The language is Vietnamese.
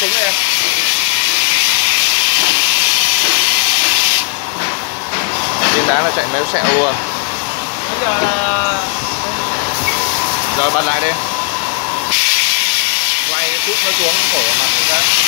súng đi em. Viên đá nó chạy méo xẹo luôn. Bây giờ là Rồi bật lại đi. quay cái phút nó xuống khỏi mặt người ta.